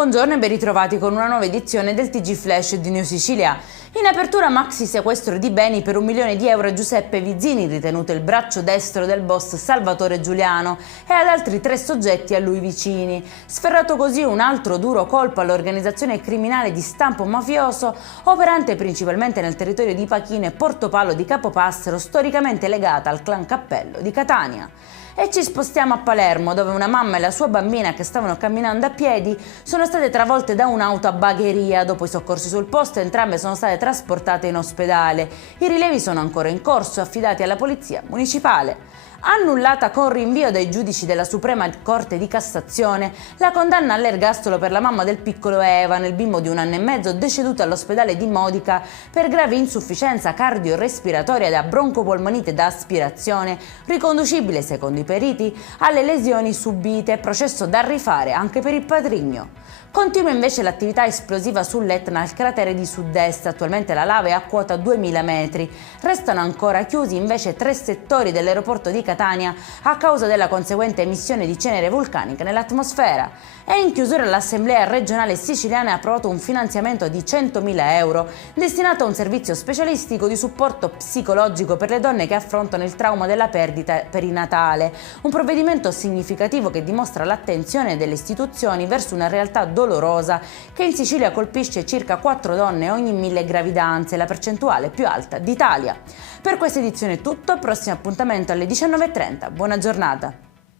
Buongiorno e ben ritrovati con una nuova edizione del TG Flash di New Sicilia. In apertura maxi sequestro di beni per 1 milione di euro a Giuseppe Vizzini, ritenuto il braccio destro del boss Salvatore Giuliano, e ad altri 3 soggetti a lui vicini. Sferrato così un altro duro colpo all'organizzazione criminale di stampo mafioso, operante principalmente nel territorio di Pachino e Portopalo di Capopassero, storicamente legata al clan Cappello di Catania. E ci spostiamo a Palermo, dove una mamma e la sua bambina che stavano camminando a piedi sono state travolte da un'auto a bagheria. Dopo i soccorsi sul posto, entrambe sono state trasportate in ospedale. I rilevi sono ancora in corso, affidati alla polizia municipale. Annullata con rinvio dai giudici della Suprema Corte di Cassazione la condanna all'ergastolo per la mamma del piccolo Evan, il bimbo di 1 anno e mezzo deceduto all'ospedale di Modica per grave insufficienza cardiorespiratoria da broncopolmonite da aspirazione, riconducibile secondo i periti alle lesioni subite, processo da rifare anche per il patrigno. Continua invece l'attività esplosiva sull'Etna al cratere di sud-est. Attualmente la lava è a quota 2000 metri. Restano ancora chiusi invece 3 settori dell'aeroporto di Catania a causa della conseguente emissione di cenere vulcanica nell'atmosfera. E in chiusura l'Assemblea regionale siciliana ha approvato un finanziamento di 100.000 euro destinato a un servizio specialistico di supporto psicologico per le donne che affrontano il trauma della perdita perinatale. Un provvedimento significativo che dimostra l'attenzione delle istituzioni verso una realtà dolorosa che in Sicilia colpisce circa 4 donne ogni 1000 gravidanze, la percentuale più alta d'Italia. Per questa edizione è tutto, prossimo appuntamento alle 19:30. Buona giornata!